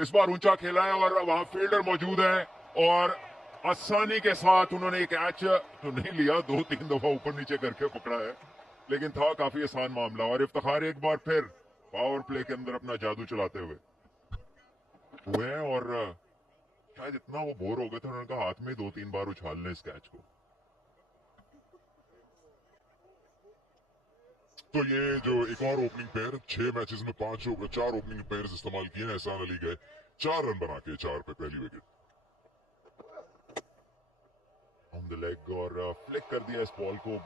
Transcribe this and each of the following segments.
इस बार ऊंचा खेला है और वहां फील्डर मौजूद है और आसानी के साथ उन्होंने कैच तो नहीं लिया, 2-3 दफा ऊपर नीचे करके पकड़ा है, लेकिन था काफी आसान मामला। और इफ्तिखार एक बार फिर पावर प्ले के अंदर अपना जादू चलाते हुए हैं और शायद इतना वो बोर हो गए थे, उन्होंने कहा हाथ में 2-3 बार उछाल लें इस कैच को। तो ये जो एक और ओपनिंग पेयर, 6 मैचेस में 4 ओपनिंग पेयर्स इस्तेमाल किए हैं। एहसान अली गए 4 रन बना के 4 पे पहली विकेट ऑन द लेग और फ्लिक कर दिया इस बॉल को।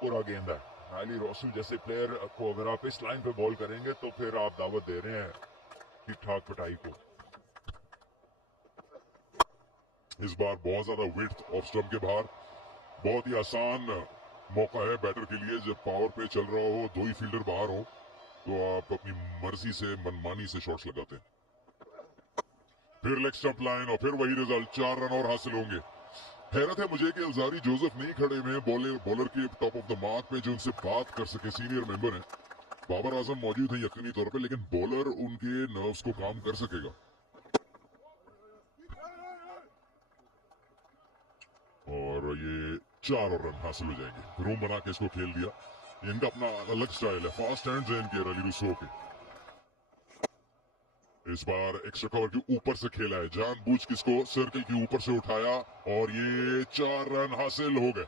पूरा गेंद है। रायली रोसू जैसे प्लेयर को अगर आप इस लाइन पे बॉल करेंगे तो फिर आप दावत दे रहे हैं ठीक ठाक पिटाई को। इस बार बहुत ज्यादा विड्थ ऑफ स्टंप के बाहर, बहुत ही आसान मौका है बैटर के लिए। जब पावर पे चल रहा हो, 2 ही फील्डर बाहर हो, तो आप अपनी मर्जी से मनमानी से शॉट्स लगाते हैं। फिर लेग स्टंप लाइन और फिर वही रिजल्ट, 4 रन और हासिल होंगे। हैरत है मुझे कि अलजारी जोसेफ नहीं खड़े हुए हैं बॉलर के टॉप ऑफ द मार्क पे जो उनसे बात कर सके। सीनियर मेंबर हैं, बाबर आजम मौजूद है यकीनी तौर पे, लेकिन बॉलर उनके नर्व्स को काम कर सकेगा। और ये 4 और रन हासिल हो जाएंगे। रूम बना के इसको खेल दिया। इनका अपना अलग स्टाइल है, फास्ट हैंड्स हैं इनके रायली रूसो के। इस बार एक्स्ट्रा कवर के ऊपर से खेला है, जानबूझ किसको सर्कल के ऊपर से उठाया और ये 4 रन हासिल हो गए।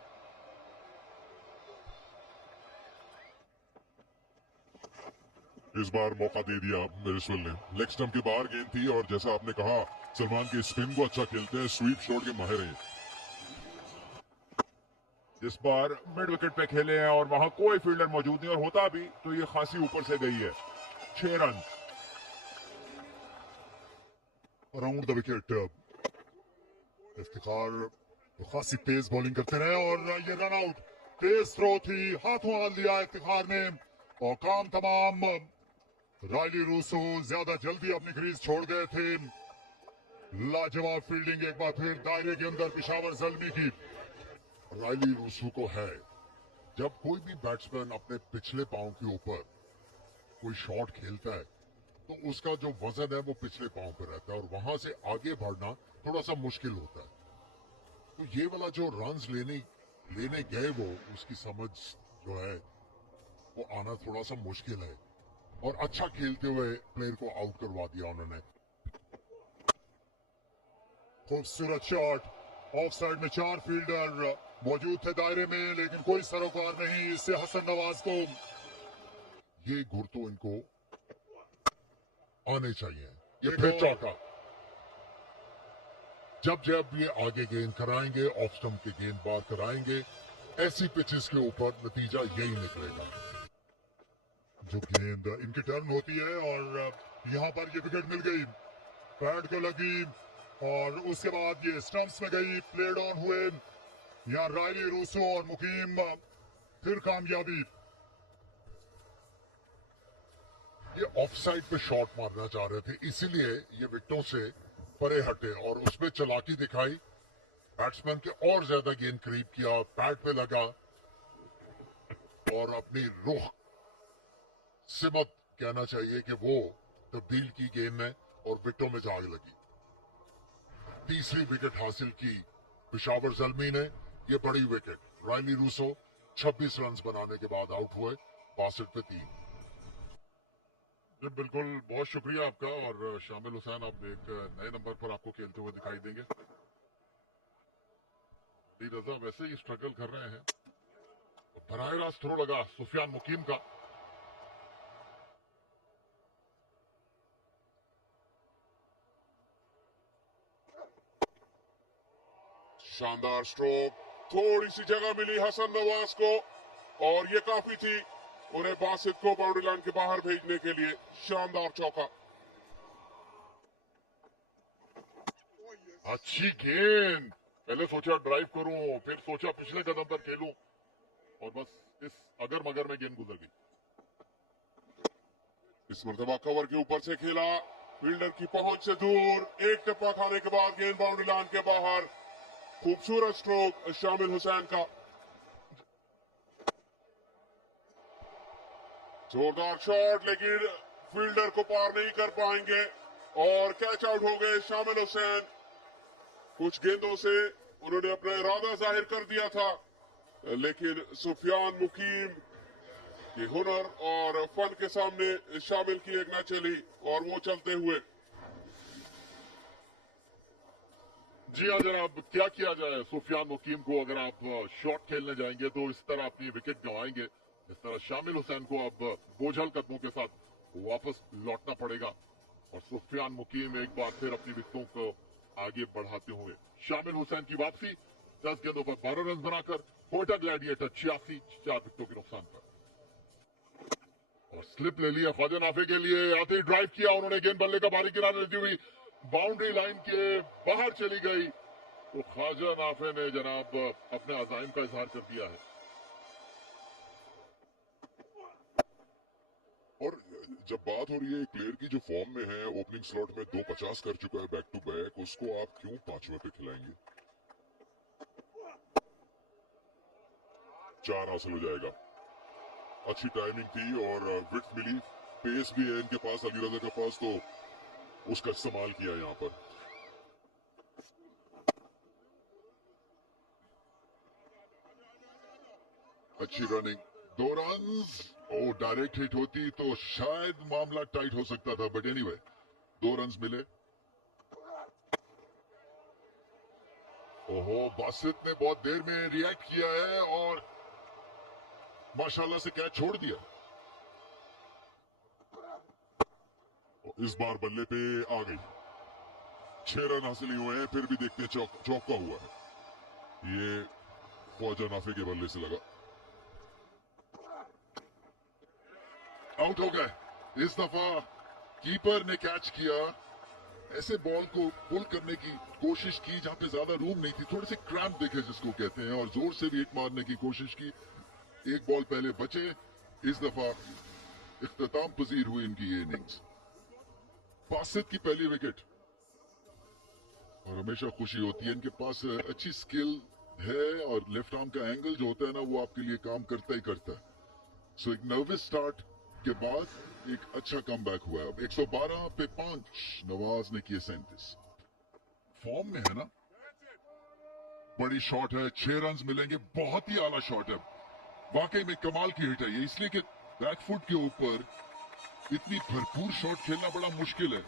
इस बार मौका दे दिया बेरिस्टल ने। लेग स्टंप के बाहर गेंद थी और जैसा आपने कहा सलमान के स्पिन को अच्छा खेलते हैं, स्वीप शॉट के माहिर हैं। इस बार मिड विकेट पे खेले हैं और वहां कोई फील्डर मौजूद नहीं, और होता भी तो ये खासी ऊपर से गई है। 6 run around the wicket. Iftikhar तो खासी तेज बॉलिंग करते रहे और ये रन आउट। तेज थ्रो थी, हाथों हाथ लिया इफ्तिखार ने और काम तमाम। रायली रूसो ज्यादा जल्दी अपनी क्रीज छोड़ गए थे। लाजवाब फील्डिंग एक बार फिर दायरे के अंदर पेशावर जल्मी की। रायली रूसो को है, जब कोई भी बैट्समैन अपने पिछले पांव के ऊपर कोई शॉट खेलता है तो उसका जो वजन है वो पिछले पांव पर रहता है और वहां से आगे बढ़ना थोड़ा सा मुश्किल होता है। तो ये वाला जो रन्स लेने गए वो उसकी समझ जो है वो आना थोड़ा सा मुश्किल है और अच्छा खेलते हुए प्लेयर को आउट करवा दिया उन्होंने। खूबसूरत शॉट, ऑफ साइड में 4 फील्डर मौजूद थे दायरे में, लेकिन कोई सरोकार नहीं। इससे हसन नवाज को ये गुर तो इनको आने चाहिए। ये फिर चौका, जब जब ये आगे गेंद कराएंगे, ऑफ स्टंप के गेंदबाज कराएंगे, ऐसी पिचेस के ऊपर नतीजा यही निकलेगा। जो गेंद इनकी टर्न होती है और यहाँ पर ये विकेट मिल गई, पैड को लगी और उसके बाद ये स्टंप्स में गई, प्लेड ऑन हुए। यहाँ रायली रूसो और मुकीम फिर कामयाबी। ये ऑफ साइड पे शॉट मारना चाह रहे थे, इसीलिए ये विकेटों से परे हटे और उसमें चालाकी दिखाई। बैट्समैन के और ज्यादा गेंद करीब किया, पैड पे लगा और अपनी रुख सिमत कहना चाहिए कि वो तब्दील की गेंद में और विकेटों में जाग लगी। तीसरी विकेट हासिल की पेशावर जल्मी ने। ये बड़ी विकेट, रायली रूसो 26 रन बनाने के बाद आउट हुए, 62 पे 3। बिल्कुल, बहुत शुक्रिया आपका। और शामिल हुसैन अब एक नए नंबर पर आपको खेलते हुए दिखाई देंगे। अली रजा वैसे ही स्ट्रगल कर रहे हैं। बराह रास्त थ्रो लगा सुफियान मुकीम का। शानदार स्ट्रोक, थोड़ी सी जगह मिली हसन नवाज को और ये काफी थी उन्हें बासित को बाउंड्री लाइन के बाहर भेजने के लिए। शानदार चौका। अच्छी गेंद, पहले सोचा ड्राइव करूं, फिर सोचा पिछले कदम पर खेलूं और बस इस अगर मगर में गेंद गुजर गई। इस मरतबा कवर के ऊपर से खेला, फील्डर की पहुंच से दूर, एक टप्पा खाने के बाद गेंद बाउंड्री लाइन के बाहर। खूबसूरत स्ट्रोक शामिल हुसैन का। जोरदार शॉट, लेकिन फील्डर को पार नहीं कर पाएंगे। और कैच आउट हो गए शामिल हुसैन। कुछ गेंदों से उन्होंने अपना इरादा जाहिर कर दिया था, लेकिन सुफियान मुकीम के हुनर और फन के सामने शामिल की एक न चली और वो चलते हुए। जी हाँ जनाब, क्या किया जाए। सुफियान मुकीम को अगर आप शॉट खेलने जाएंगे तो इस तरह अपनी विकेट गंवाएंगे। इस तरह शामिल हुसैन को अब बोझल कदमों के साथ वापस लौटना पड़ेगा और सुफियान मुकीम एक बार फिर अपनी विकेटों को आगे बढ़ाते हुए। शामिल हुसैन की वापसी 10 गेंदों पर 12 रन बनाकर कोयटा ग्लैडिएटर 86, 4 विकेटों के नुकसान पर। और स्लिप ले लिया ख्वाजा नाफे के लिए, आते ही ड्राइव किया उन्होंने, गेंद बल्ले का बारी किनारे लेती हुई बाउंड्री लाइन के बाहर चली गई। तो ख्वाजा नाफे ने जनाब अपने अजाइम का इजहार कर दिया है। और जब बात हो रही है एक प्लेयर की जो फॉर्म में है, ओपनिंग स्लॉट में 250 कर चुका है बैक टू बैक, उसको आप क्यों 5वें पे खिलाएंगे? 4 हासिल हो जाएगा। अच्छी टाइमिंग थी और विड्थ मिली, पेस भी है इनके पास, अली रजा के पास, तो उसका इस्तेमाल किया यहाँ पर। अच्छी रनिंग, 2 रन्स। और डायरेक्ट हिट होती तो शायद मामला टाइट हो सकता था, बट एनीवे 2 रन्स मिले। ओहो, बासित ने बहुत देर में रिएक्ट किया है और माशाल्लाह से कैच छोड़ दिया। इस बार बल्ले पे आ गई, 6 रन हासिल ही हुए हैं, फिर भी देखते हैं चौका हुआ है। ये ख्वाजा नाफे के बल्ले से लगा, आउट हो गए। इस दफा कीपर ने कैच किया। ऐसे बॉल को पुल करने की कोशिश की जहां पे ज्यादा रूम नहीं थी, थोड़े से क्रैम्प देखे जिसको कहते हैं, और जोर से भी हिट मारने की कोशिश की। एक बॉल पहले बचे। इस दफा इख्तिताम पजीर हुई इनकी ये इनिंग्स। बासित की पहली विकेट, और हमेशा खुशी होती है। इनके पास अच्छी स्किल है और लेफ्ट आर्म का एंगल जो होता है ना, वो आपके लिए काम करता ही करता है। सो एक नर्वस स्टार्ट के बाद एक अच्छा कमबैक हुआ। अब 112 पे 5, नवाज ने किए 37। फॉर्म में है ना, बड़ी शॉट है, 6 रन मिलेंगे, बहुत ही आला शॉट है, वाकई में कमाल की हिट है ये, इसलिए कि बैकफुट के ऊपर इतनी भरपूर शॉट खेलना बड़ा मुश्किल है।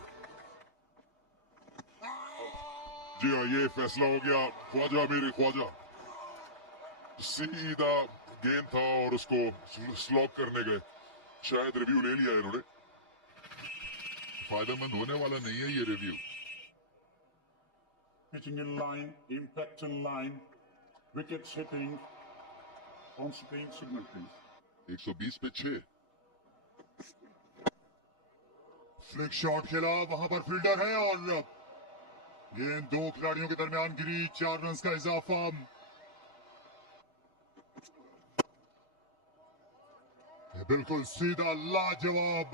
जी हाँ, ये फैसला हो गया। ख्वाजा, मेरे ख्वाजा, सीधा गेंद था और उसको स्लॉक करने गए। शायद रिव्यू ले लिया इन्होंने। फायदेमंद होने वाला नहीं है ये review. Pitching in line, impact in line, wickets hitting, on screen signal please. 120 पे 6। फ्लिक शॉट खेला, वहां पर फील्डर है और गेंद 2 खिलाड़ियों के दरमियान गिरी, 4 रन का इजाफा। ये बिल्कुल सीधा लाजवाब,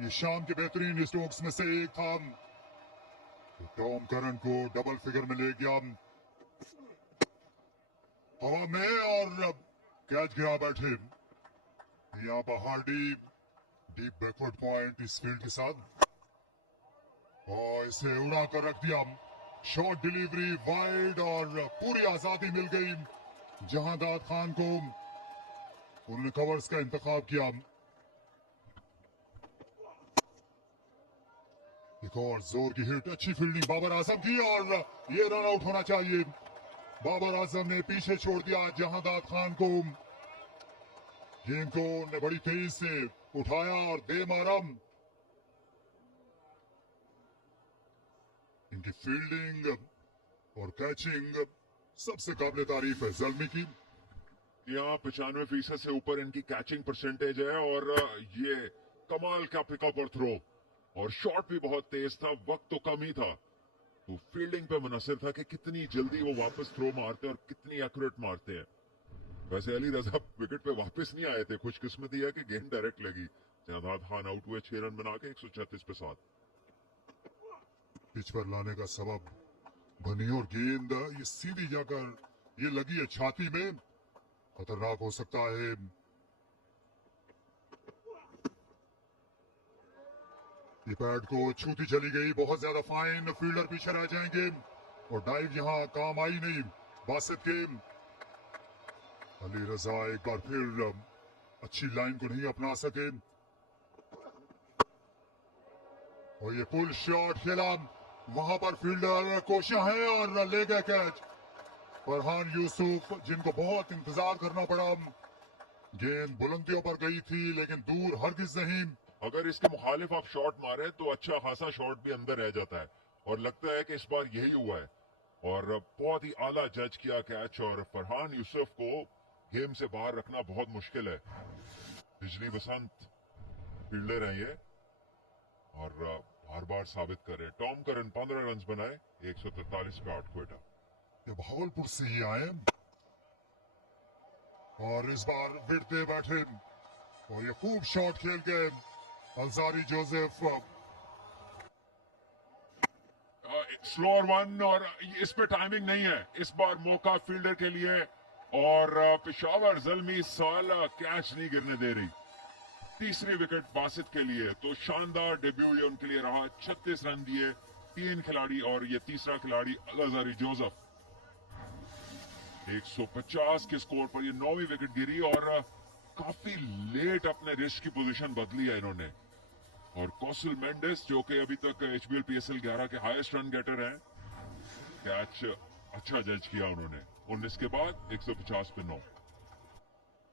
ये शाम के बेहतरीन स्ट्रोक्स में से एक था। टॉम करन को डबल फिगर में ले गया हवा में और कैच गिरा बैठे। यहाँ पर हार्डी डीप बैकवर्ड पॉइंट इस फील्ड के साथ, और इसे उड़ा कर रख दिया। शॉर्ट डिलीवरी वाइड और पूरी आजादी मिल गई जहांदाद खान को। उन्होंने कवर्स का इंतखाब किया। एक और जोर की हिट, अच्छी फील्डिंग बाबर आजम की और ये रन आउट होना चाहिए। बाबर आजम ने पीछे छोड़ दिया जहांदाद खान को। गेंद को ने बड़ी तेजी से उठाया और दे मारा। इनकी फील्डिंग और कैचिंग सबसे काबिल तारीफ है जल्मी की। यहाँ 95% से ऊपर इनकी कैचिंग परसेंटेज है और ये कमाल का पिकअप और थ्रो, और शॉट भी बहुत तेज था, वक्त तो कम ही था। तो फील्डिंग पे मुनसर था कि कितनी जल्दी वो वापस थ्रो मारते हैं और कितनी एक्यूरेट मारते हैं। वैसे अली रजा विकेट पे वापस नहीं आए थे, खुशकिस्मती है कि गेंद डायरेक्ट लगी। जहादाद खान आउट हुए 6 रन बना के 136 पे 7। पिच पर लाने का सबब बनी और गेंद ये सीधी जाकर ये लगी है छाती में, खतरनाक हो सकता है। ये पैड को छूती चली गई, बहुत ज्यादा फाइन, फील्डर पीछे रह जाएंगे और डाइव यहाँ काम आई नहीं बासित के। अली रजा एक बार फिर अच्छी लाइन को नहीं अपना सके और ये पुल शॉट खेला, वहां पर फील्डर कोशियां हैं और ले गए कैच। फरहान यूसुफ जिनको बहुत इंतजार करना पड़ा, गेंद बुलंदियों पर गई थी लेकिन दूर हरगिज नहीं। अगर इसके मुखालिफ आप शॉट मारे तो अच्छा खासा शॉट भी अंदर रह जाता है, और लगता है कि इस बार यही हुआ है। और बहुत ही आला जज किया कैच, और फरहान यूसुफ को गेम से बाहर रखना बहुत मुश्किल है। बिजली बसंत फील्डर हैं ये, और बार बार साबित कर रहे हैं। टॉम करन 15 रन बनाए, 143 पे 8 क्विटा। ये भावलपुर से ही आए और इस बार बिरते बैठे और ये खूब शॉट खेल के अलजारी जोसेफ स्लोअर वन, और इस पे टाइमिंग नहीं है। इस बार मौका फील्डर के लिए, और पेशावर ज़ल्मी साला कैच नहीं गिरने दे रही। तीसरी विकेट बासित के लिए, तो शानदार डेब्यू ये उनके लिए रहा। 36 रन दिए 3 खिलाड़ी, और ये तीसरा खिलाड़ी अलजारी जोसेफ। 150 के स्कोर पर ये 9वीं विकेट गिरी, और काफी लेट अपने रिस्ट की पोजीशन बदली है इन्होंने। और कौशल मेंडिस जो कि अभी तक HBL PSL 11 के हाईएस्ट रन गेटर हैं, कैच अच्छा जज किया उन्होंने। 19 के बाद 150 पे 9।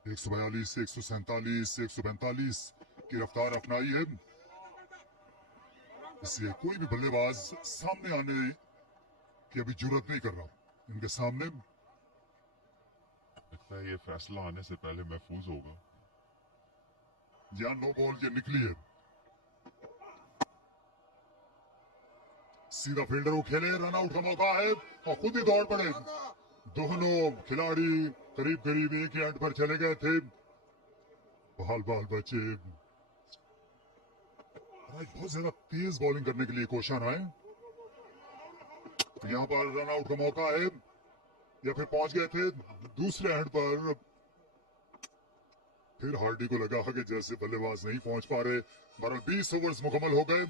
142, 147, 145 की रफ्तार अपनाई है। इसलिए कोई भी बल्लेबाज सामने आने की अभी जरूरत नहीं कर रहा इनके सामने। लगता है ये फैसला आने से पहले महफूज होगा। या नो बॉल ये निकली है, सीधा फील्डर को खेले, रन आउट का मौका है और खुद ही दौड़ पड़े। दोनों खिलाड़ी करीब करीब एक ही एंड पर चले गए थे। बाल बाल बचे, बहुत ज्यादा तेज बॉलिंग करने के लिए कोशिश आए। यहाँ पर रन आउट का मौका है, या फिर पहुंच गए थे दूसरे एंड पर। फिर हार्डी को लगा कि जैसे बल्लेबाज नहीं पहुंच पा रहे। बहरहाल 20 ओवर्स मुकम्मल हो गए।